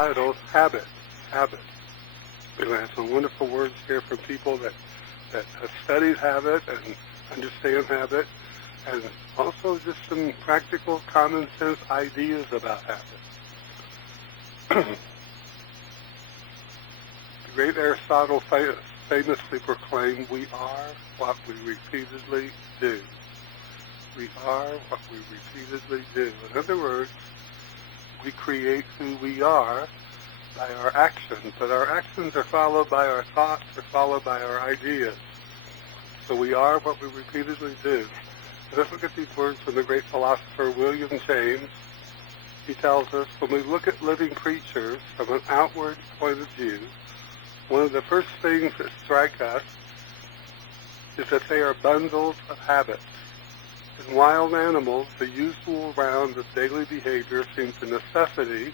entitled Habit. Habit. And I have some wonderful words here from people that have studied habit and understand habit, and also just some practical common sense ideas about habit. The great Aristotle famously proclaimed, "We are what we repeatedly do." We are what we repeatedly do. In other words, we create who we are by our actions, but our actions are followed by our thoughts, are followed by our ideas. So we are what we repeatedly do. Let's look at these words from the great philosopher William James. He tells us, when we look at living creatures from an outward point of view, one of the first things that strike us is that they are bundles of habits. In wild animals, the usual round of daily behavior seems a necessity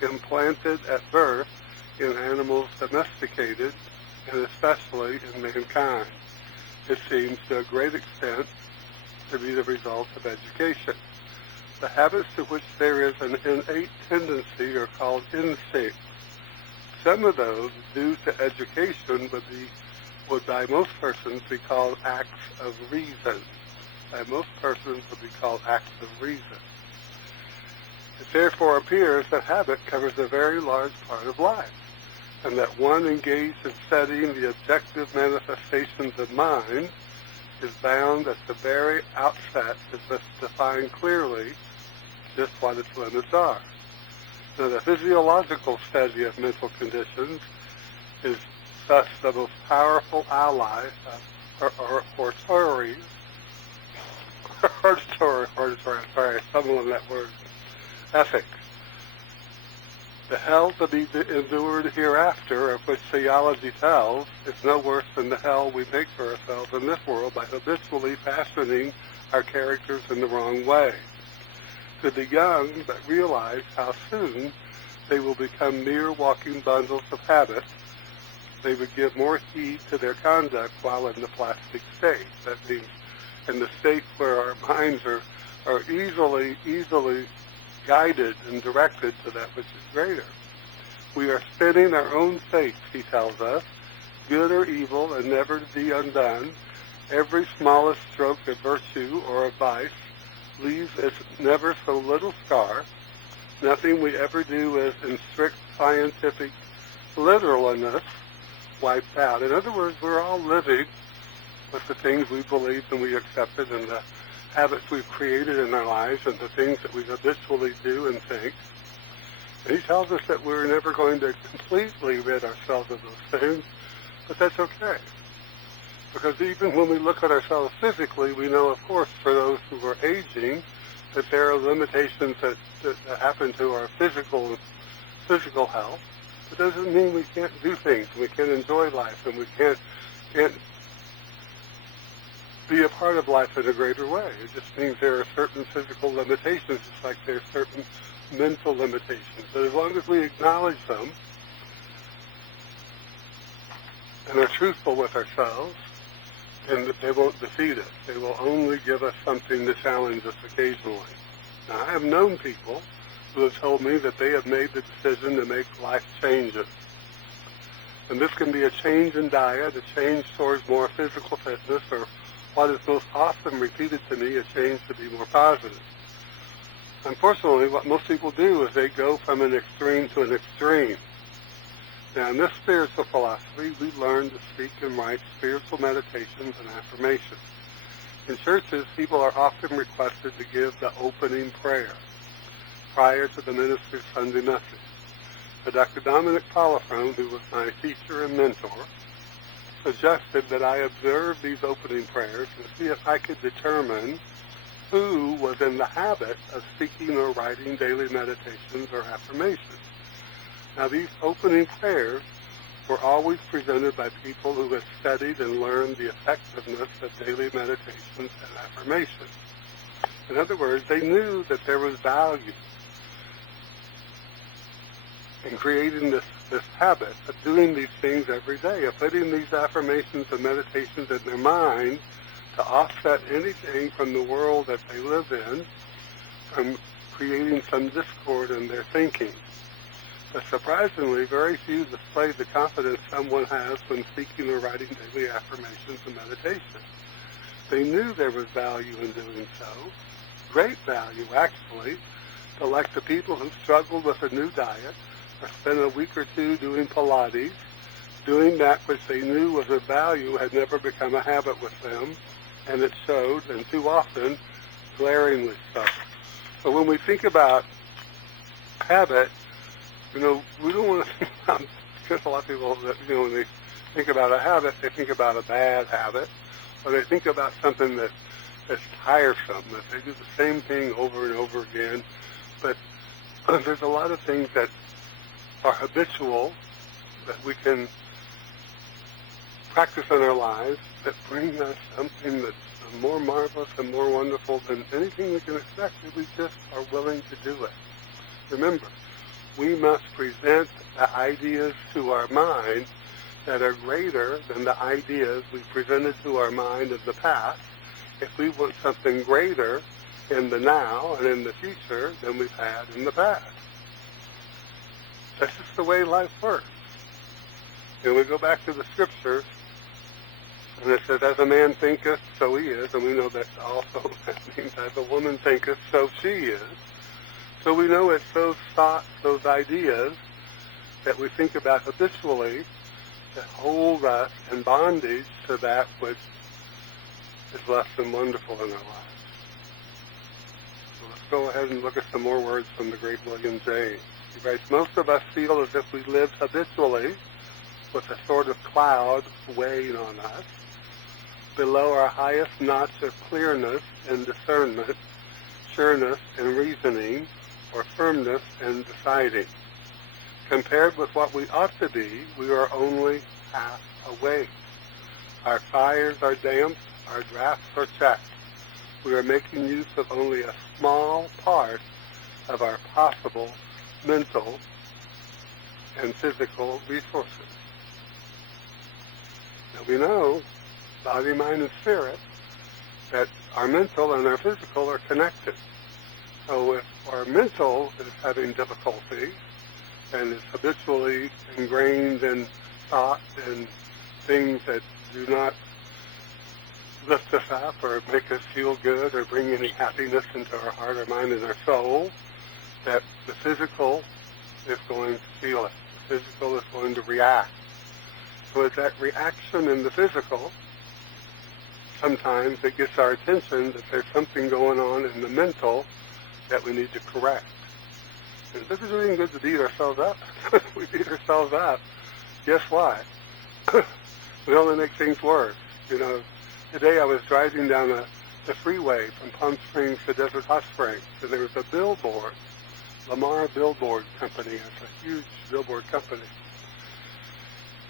implanted at birth in animals domesticated, and especially in mankind. It seems to a great extent to be the result of education. The habits to which there is an innate tendency are called instincts. Some of those, due to education, would by most persons be called acts of reason. By most persons would be called acts of reason. It therefore appears that habit covers a very large part of life, and that one engaged in studying the objective manifestations of mind is bound at the very outset to define clearly just what its limits are. Now, the physiological study of mental conditions is thus the most powerful ally of oratory. Sorry, I stumbled on that word. Ethics. The hell to be endured hereafter, of which theology tells, is no worse than the hell we make for ourselves in this world by habitually fashioning our characters in the wrong way. To the young that realize how soon they will become mere walking bundles of habit, they would give more heed to their conduct while in the plastic state. That means in the state where our minds are easily guided and directed to that which is greater. We are spinning our own fates, he tells us, good or evil and never to be undone. Every smallest stroke of virtue or of vice leaves its never so little scar. Nothing we ever do is in strict scientific literalness wiped out. In other words, we're all living with the things we believed and we accepted and the habits we've created in our lives and the things that we habitually do and think. And he tells us that we're never going to completely rid ourselves of those things, but that's okay. Because even when we look at ourselves physically, we know, of course, for those who are aging, that there are limitations that happen to our physical health. It doesn't mean we can't do things, we can't enjoy life, and we can't be a part of life in a greater way. It just means there are certain physical limitations, just like there are certain mental limitations. But as long as we acknowledge them and are truthful with ourselves, then they won't defeat us. They will only give us something to challenge us occasionally. Now, I have known people who have told me that they have made the decision to make life changes. And this can be a change in diet, a change towards more physical fitness, or what is most often repeated to me, a change to be more positive. Unfortunately, what most people do is they go from an extreme to an extreme. Now, in this spiritual philosophy, we learn to speak and write spiritual meditations and affirmations. In churches, people are often requested to give the opening prayer prior to the minister's Sunday message. But Dr. Dominic Polifrone, who was my teacher and mentor, suggested that I observe these opening prayers and see if I could determine who was in the habit of speaking or writing daily meditations or affirmations. Now, these opening prayers were always presented by people who had studied and learned the effectiveness of daily meditations and affirmations. In other words, they knew that there was value in creating this habit of doing these things every day, of putting these affirmations and meditations in their mind to offset anything from the world that they live in, from creating some discord in their thinking. But surprisingly, very few display the confidence someone has when speaking or writing daily affirmations and meditation. They knew there was value in doing so, great value actually, to like the people who struggled with a new diet or spent a week or two doing Pilates, doing that which they knew was of value had never become a habit with them, and it showed, and too often, glaringly so. So when we think about habit, we don't want to think about, because a lot of people, that, when they think about a habit, they think about a bad habit, or they think about something that's tiresome, that they do the same thing over and over again. But there's a lot of things that are habitual that we can practice in our lives that bring us something that's more marvelous and more wonderful than anything we can expect if we just are willing to do it. Remember, we must present the ideas to our mind that are greater than the ideas we presented to our mind in the past if we want something greater in the now and in the future than we've had in the past. That's just the way life works. And we go back to the scriptures, and it says, as a man thinketh, so he is. And we know that also that means as a woman thinketh, so she is. So we know it's those thoughts, those ideas that we think about habitually that hold us in bondage to that which is less than wonderful in our lives. So let's go ahead and look at some more words from the great William James. He writes, most of us feel as if we live habitually with a sort of cloud weighing on us, below our highest notch of clearness and discernment, sureness and reasoning, or firmness in deciding. Compared with what we ought to be, we are only half awake. Our fires are damped, our drafts are checked. We are making use of only a small part of our possible mental and physical resources. Now we know, body, mind, and spirit, that our mental and our physical are connected. So if our mental is having difficulty and is habitually ingrained in thought and things that do not lift us up or make us feel good or bring any happiness into our heart, our mind, and our soul, that the physical is going to feel it. The physical is going to react. So it's that reaction in the physical, sometimes it gets our attention that there's something going on in the mental that we need to correct. And this is really good to beat ourselves up. We beat ourselves up. Guess why? We only make things worse. Today I was driving down the freeway from Palm Springs to Desert Hot Springs, and there was a billboard, Lamar Billboard Company. It's a huge billboard company.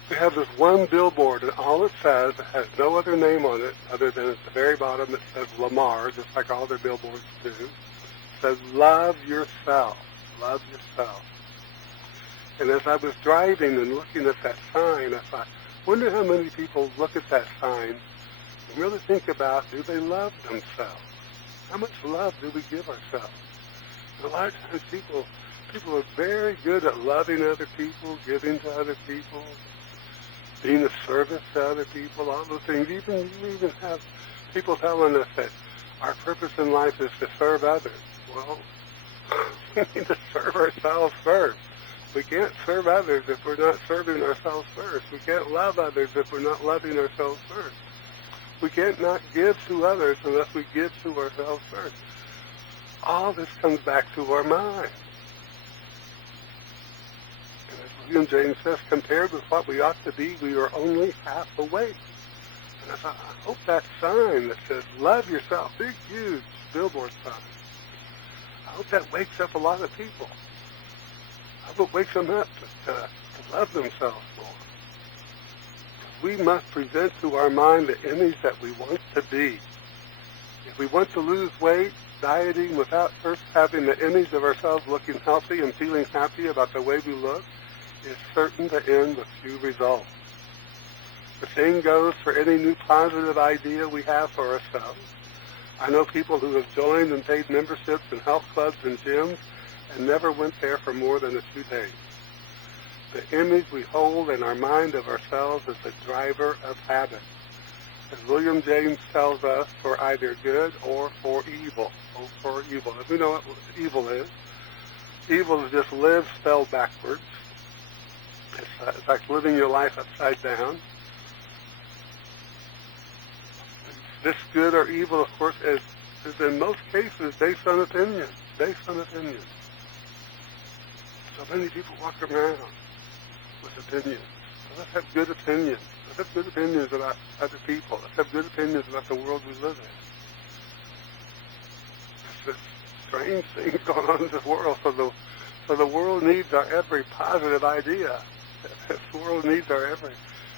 We have this one billboard, and all it says, it has no other name on it other than at the very bottom it says Lamar, just like all their billboards do. It says, love yourself. Love yourself. And as I was driving and looking at that sign, I thought, wonder how many people look at that sign and really think about, do they love themselves? How much love do we give ourselves? And a lot of times people are very good at loving other people, giving to other people, being of service to other people, all those things. You even have people telling us that our purpose in life is to serve others. Well, we need to serve ourselves first. We can't serve others if we're not serving ourselves first. We can't love others if we're not loving ourselves first. We can't not give to others unless we give to ourselves first. All this comes back to our mind. And as William James says, compared with what we ought to be, we are only half awake. And I thought, I hope that sign that says, love yourself, big, huge billboard sign, I hope that wakes up a lot of people. I hope it wakes them up to love themselves more. We must present to our mind the image that we want to be. If we want to lose weight, dieting without first having the image of ourselves looking healthy and feeling happy about the way we look is certain to end with few results. The same goes for any new positive idea we have for ourselves. I know people who have joined and paid memberships in health clubs and gyms and never went there for more than a few days. The image we hold in our mind of ourselves is the driver of habit. As William James tells us, for either good or for evil. Or for evil. If we know what evil is just live spelled backwards. It's like living your life upside down. This good or evil, of course, is in most cases based on opinion. Based on opinion. So many people walk around with opinions. So let's have good opinions. Let's have good opinions about other people. Let's have good opinions about the world we live in. There's this strange thing going on in this world. So the world needs our every positive idea. The world needs our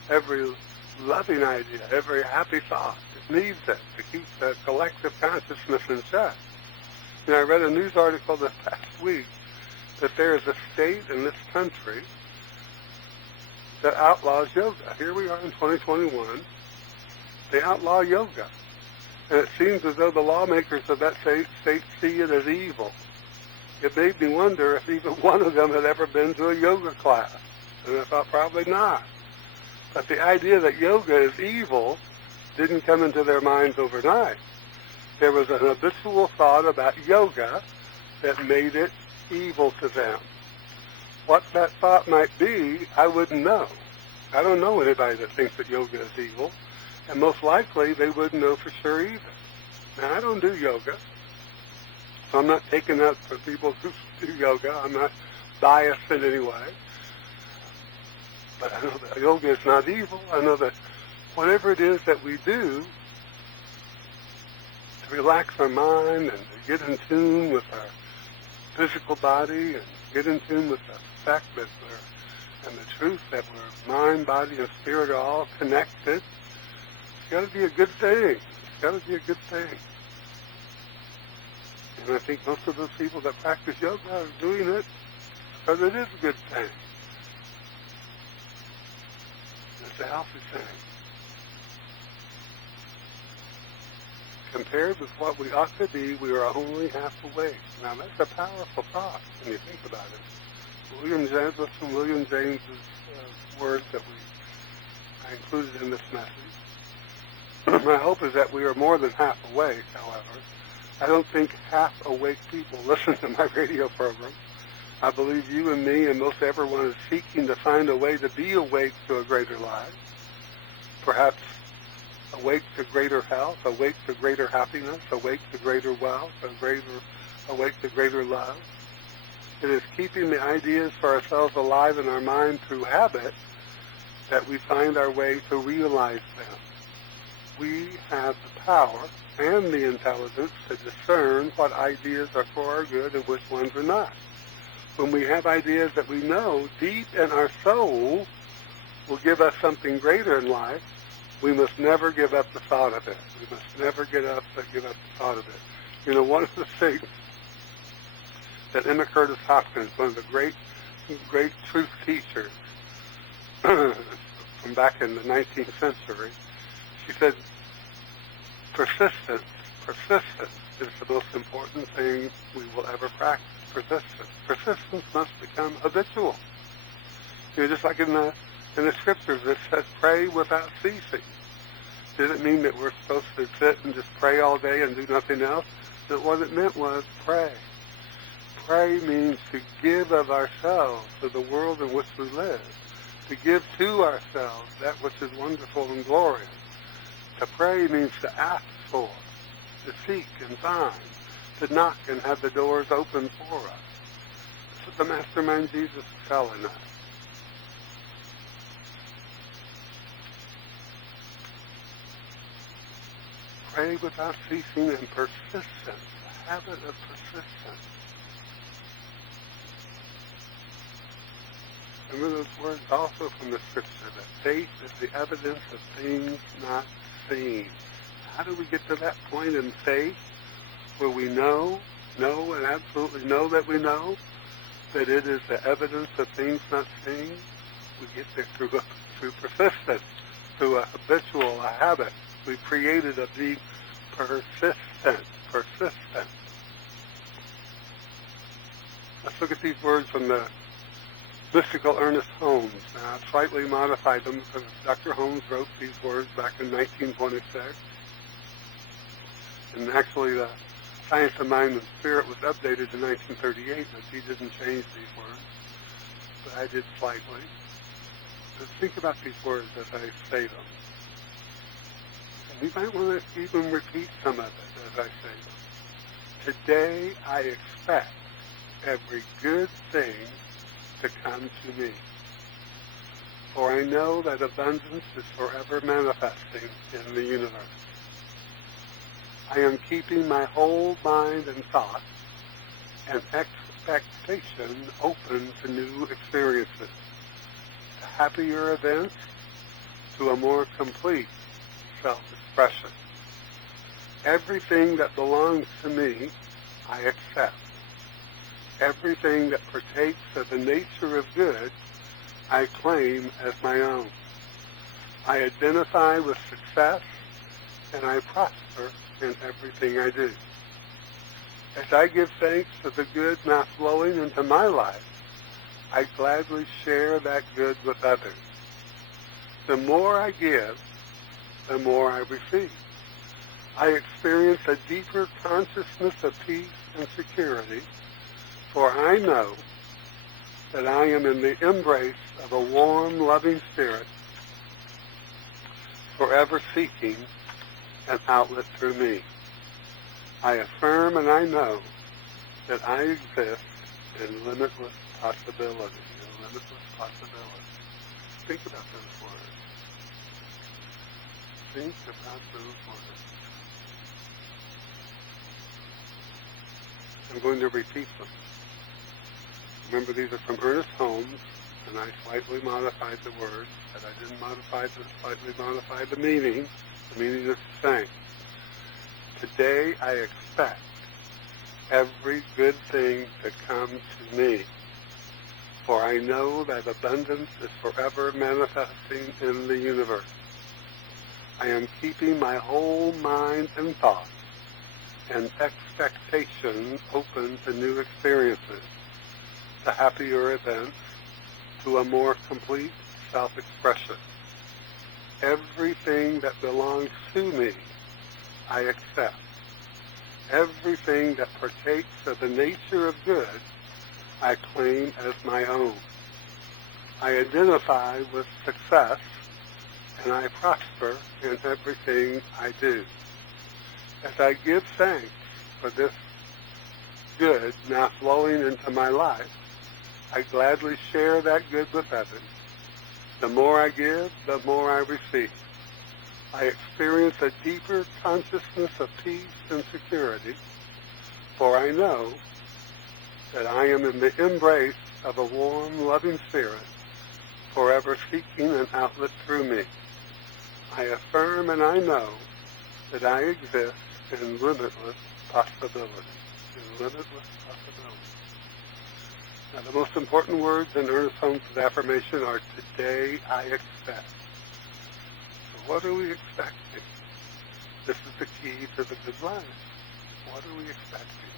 every loving idea, every happy thought. It needs it to keep the collective consciousness in check. I read a news article this past week that there is a state in this country that outlaws yoga. Here we are in 2021. They outlaw yoga. And it seems as though the lawmakers of that state see it as evil. It made me wonder if even one of them had ever been to a yoga class. And I thought probably not. But the idea that yoga is evil didn't come into their minds overnight. There was an habitual thought about yoga that made it evil to them. What that thought might be, I wouldn't know. I don't know anybody that thinks that yoga is evil, and most likely they wouldn't know for sure either. Now, I don't do yoga, so I'm not taking up for people who do yoga. I'm not biased in any way. But I know that yoga is not evil. I know that whatever it is that we do to relax our mind and to get in tune with our physical body and get in tune with the fact that and the truth that we're mind, body, and spirit are all connected, it's got to be a good thing. It's got to be a good thing. And I think most of those people that practice yoga are doing it because it is a good thing. It's a healthy thing. Compared with what we ought to be, we are only half awake. Now, that's a powerful thought when you think about it. From William James's words that I included in this message. My hope is that we are more than half awake, however. I don't think half-awake people listen to my radio program. I believe you and me and most everyone is seeking to find a way to be awake to a greater life. Perhaps awake to greater health, awake to greater happiness, awake to greater wealth, awake to greater love. It is keeping the ideas for ourselves alive in our mind through habit that we find our way to realize them. We have the power and the intelligence to discern what ideas are for our good and which ones are not. When we have ideas that we know deep in our soul will give us something greater in life, we must never give up the thought of it. We must never give up the thought of it. One of the things that Emma Curtis Hopkins, one of the great truth teachers from back in the 19th century, she said, persistence is the most important thing we will ever practice. Persistence must become habitual. Just like in the scriptures, it says pray without ceasing. Didn't mean that we're supposed to sit and just pray all day and do nothing else. But what it meant was pray. Pray means to give of ourselves to the world in which we live. To give to ourselves that which is wonderful and glorious. To pray means to ask for, to seek and find, to knock and have the doors open for us. This is the mastermind Jesus is telling us. Pray without ceasing and persistence, the habit of persistence. Remember those words also from the scripture, that faith is the evidence of things not seen. How do we get to that point in faith where we know and absolutely know that we know that it is the evidence of things not seen? We get there through persistence, through a habitual, a habit. We've created a being persistent. Let's look at these words from the mystical Ernest Holmes. Now, I've slightly modified them because Dr. Holmes wrote these words back in 1926. And actually, the Science of Mind and Spirit was updated in 1938, but he didn't change these words. But I did slightly. But think about these words as I say them. And you might want to even repeat some of it as I say them. Today I expect every good thing to come to me. For I know that abundance is forever manifesting in the universe. I am keeping my whole mind and thought and expectation open to new experiences, to happier events, to a more complete self-expression. Everything that belongs to me, I accept. Everything that partakes of the nature of good, I claim as my own. I identify with success, and I prosper in everything I do. As I give thanks for the good now flowing into my life, I gladly share that good with others. The more I give, the more I receive. I experience a deeper consciousness of peace and security, for I know that I am in the embrace of a warm, loving spirit, forever seeking an outlet through me. I affirm and I know that I exist in limitless possibility. Think about those words. Think about those words. I'm going to repeat them. Remember, these are from Ernest Holmes, and I slightly modified the words, but I didn't slightly modify the meaning. The meaning is the same. Today I expect every good thing to come to me, for I know that abundance is forever manifesting in the universe. I am keeping my whole mind and thought and expectation open to new experiences, to happier events, to a more complete self-expression. Everything that belongs to me, I accept. Everything that partakes of the nature of good, I claim as my own. I identify with success, and I prosper in everything I do. As I give thanks for this good now flowing into my life, I gladly share that good with others. The more I give, the more I receive. I experience a deeper consciousness of peace and security, for I know that I am in the embrace of a warm, loving spirit, forever seeking an outlet through me. I affirm and I know that I exist in limitless possibility. Now, the most important words in Ernest Holmes' affirmation are, today I expect. So what are we expecting? This is the key to the good life. What are we expecting?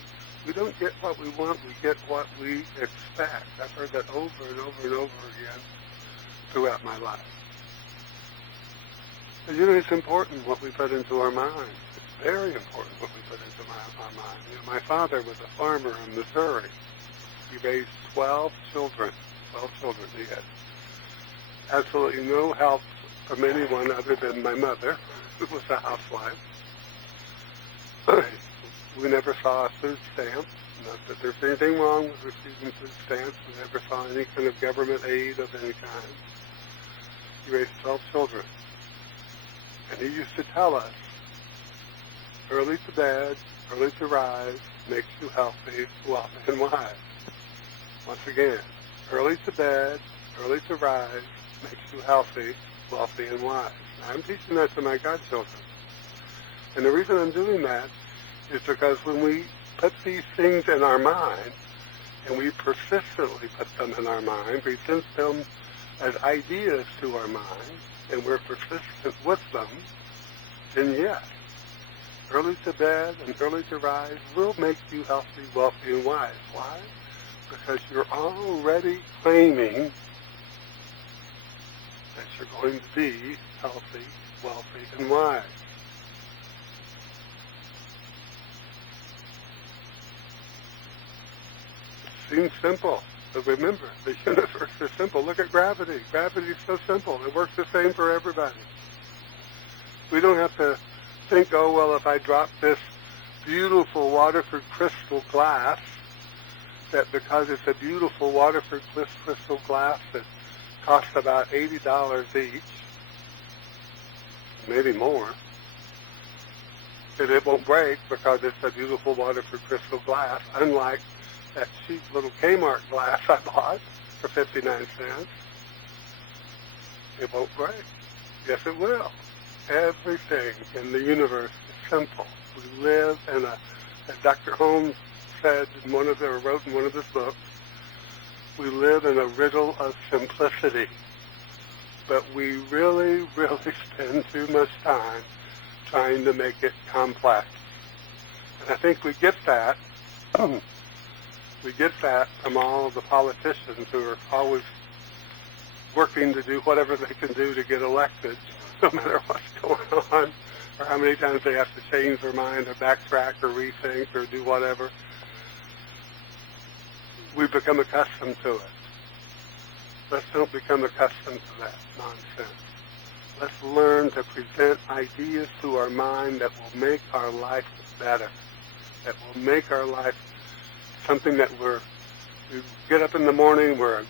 We don't get what we want, we get what we expect. I've heard that over and over and over again throughout my life. But it's important what we put into our mind. It's very important what we put into our mind. My father was a farmer in Missouri. He raised 12 children. 12 children he had. Absolutely no help from anyone other than my mother, who was a housewife. We never saw a food stamp. Not that there's anything wrong with receiving food stamps. We never saw any kind of government aid of any kind. He raised 12 children. And he used to tell us, early to bed, early to rise, makes you healthy, wealthy, and wise. Once again, early to bed, early to rise, makes you healthy, wealthy, and wise. Now, I'm teaching that to my godchildren. And the reason I'm doing that is because when we put these things in our mind, and we persistently put them in our mind, present them as ideas to our mind, and we're persistent with them, then yes, early to bed and early to rise will make you healthy, wealthy, and wise. Why? because you're already claiming that you're going to be healthy, wealthy, and wise. It seems simple, but remember, the universe is simple. Look at gravity. Gravity is so simple. It works the same for everybody. We don't have to think, oh, well, if I drop this beautiful Waterford crystal glass, that because it's a beautiful Waterford crystal glass that costs about $80 each, maybe more, that it won't break because it's a beautiful Waterford crystal glass, unlike that cheap little Kmart glass I bought for 59 cents. It won't break. Yes, it will. Everything in the universe is simple. We live in as Dr. Holmes said in wrote in one of his books, we live in a riddle of simplicity. But we really, really spend too much time trying to make it complex. And I think we get that. We get that from all the politicians who are always working to do whatever they can do to get elected, no matter what's going on, or how many times they have to change their mind or backtrack or rethink or do whatever. We become accustomed to it. Let's don't become accustomed to that nonsense. Let's learn to present ideas to our mind that will make our life better, that will make our life something that we get up in the morning, we're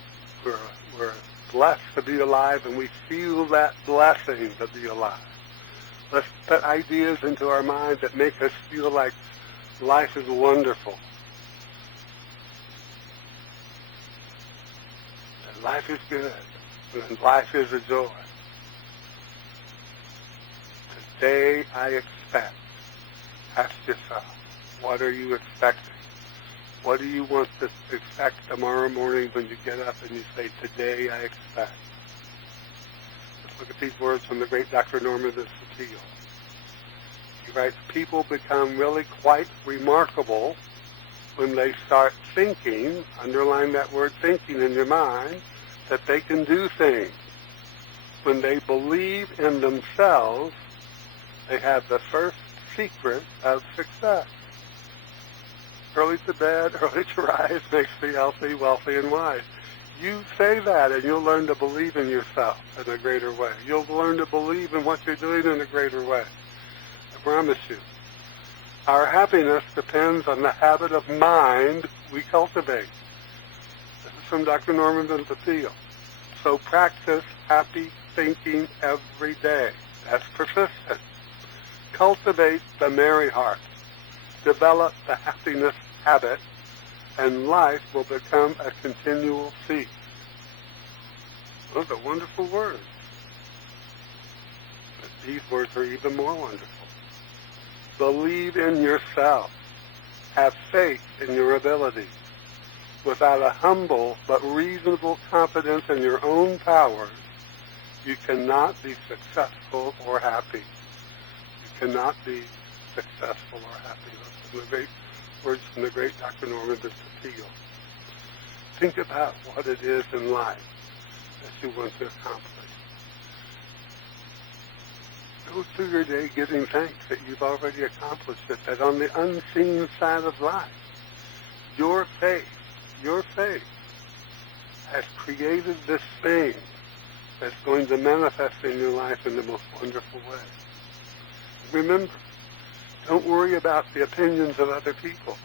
blessed to be alive, and we feel that blessing to be alive. Let's put ideas into our mind that make us feel like life is wonderful. That life is good, and life is a joy. Today I expect. Ask yourself, what are you expecting? What do you want to expect tomorrow morning when you get up and you say, today I expect? Let's look at these words from the great Dr. Norman Vincent. He writes, people become really quite remarkable when they start thinking, underline that word thinking in your mind, that they can do things. When they believe in themselves, they have the first secret of success. Early to bed, early to rise makes me healthy, wealthy, and wise. You say that, and you'll learn to believe in yourself in a greater way. You'll learn to believe in what you're doing in a greater way. I promise you. Our happiness depends on the habit of mind we cultivate. This is from Dr. Norman Vincent Peale. So practice happy thinking every day. That's persistent. Cultivate the merry heart. Develop the happiness habit, and life will become a continual feast. Those are wonderful words. But these words are even more wonderful. Believe in yourself. Have faith in your abilities. Without a humble but reasonable confidence in your own powers, you cannot be successful or happy. You cannot be successful or happy. Those are the great words from the great Dr. Norman Vincent Peale. Think about what it is in life that you want to accomplish. Go through your day giving thanks that you've already accomplished it, that on the unseen side of life, your faith has created this thing that's going to manifest in your life in the most wonderful way. Remember, don't worry about the opinions of other people.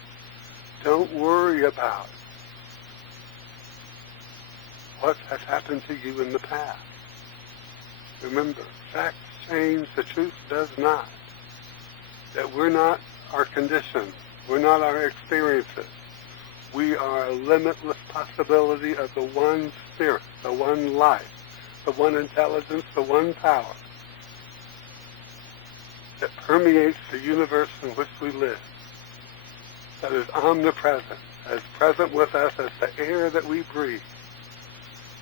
Don't worry about what has happened to you in the past. Remember, facts change, the truth does not. That we're not our conditions. We're not our experiences. We are a limitless possibility of the one spirit, the one life, the one intelligence, the one power that permeates the universe in which we live, that is omnipresent, as present with us as the air that we breathe,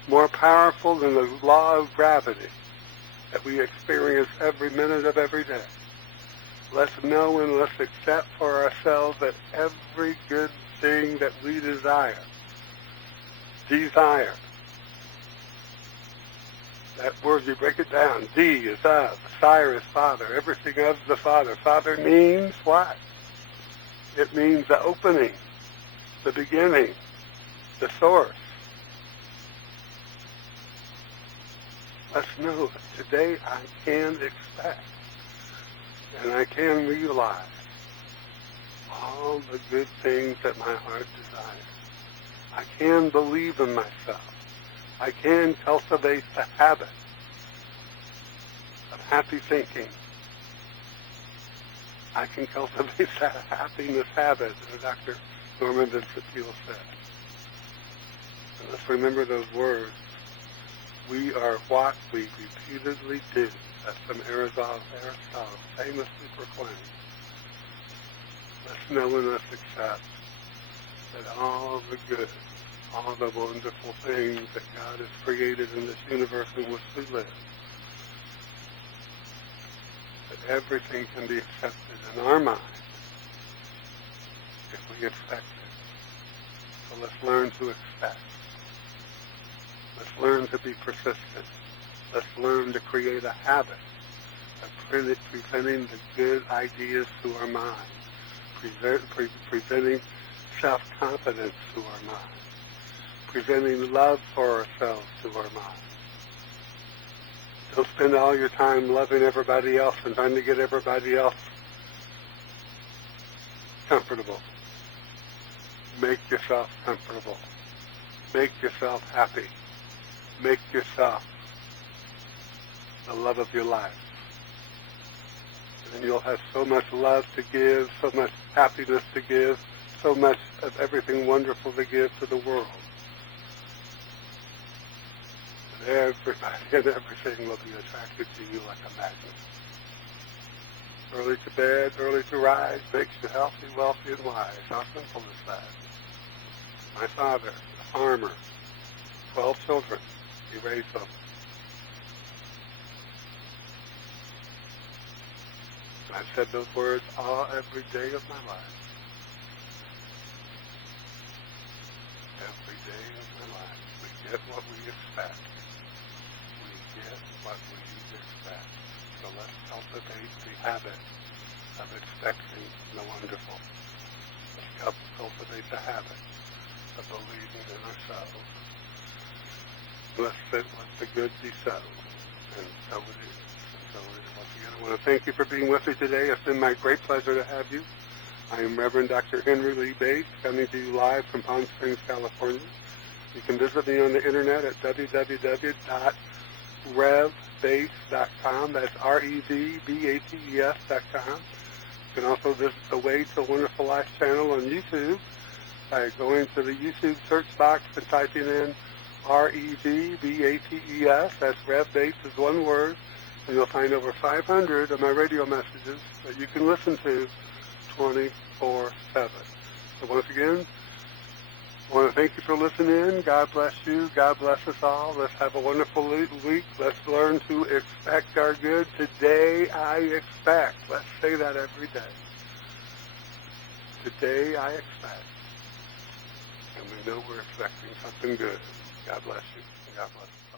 more powerful than the law of gravity that we experience every minute of every day. Let's know and let's accept for ourselves that every good thing that we desire desire. That word, you break it down. D is of, sire is father, everything of the Father. Father means what? It means the opening, the beginning, the source. Let's know that today I can expect and I can realize all the good things that my heart desires. I can believe in myself. I can cultivate the habit of happy thinking. I can cultivate that happiness habit, as Dr. Norman Vincent Peale said. And let's remember those words. We are what we repeatedly do. That's from Aristotle famously proclaimed. Let's know and let's accept that all the good, all the wonderful things that God has created in this universe in which we live, that everything can be accepted in our mind if we expect it. So let's learn to expect. Let's learn to be persistent. Let's learn to create a habit of presenting the good ideas to our mind, presenting self-confidence to our mind, presenting love for ourselves to our mind. Don't spend all your time loving everybody else and trying to get everybody else comfortable. Make yourself comfortable. Make yourself happy. Make yourself the love of your life. And you'll have so much love to give, so much happiness to give, so much of everything wonderful to give to the world. That everybody and everything will be attracted to you like a magnet. Early to bed, early to rise makes you healthy, wealthy, and wise. How simple is that? My father, a farmer, 12 children. He raised them. I've said those words every day of my life. Every day of my life. We get what we expect. We get what we expect. So let's cultivate the habit of expecting the wonderful. Let's cultivate the habit of believing in ourselves. Let's let the good be so. And so it is. And so it is. Once again, I want to thank you for being with me today. It's been my great pleasure to have you. I am Reverend Dr. Henry Lee Bates, coming to you live from Palm Springs, California. You can visit me on the internet at www.revbates.com. That's revbates.com. You can also visit the Way to a Wonderful Life channel on YouTube by going to the YouTube search box and typing in REVBATES. That's revbates is one word. And you'll find over 500 of my radio messages that you can listen to 24/7. So once again, I want to thank you for listening. God bless you. God bless us all. Let's have a wonderful week. Let's learn to expect our good. Today I expect. Let's say that every day. Today I expect. And we know we're expecting something good. God bless you. God bless you.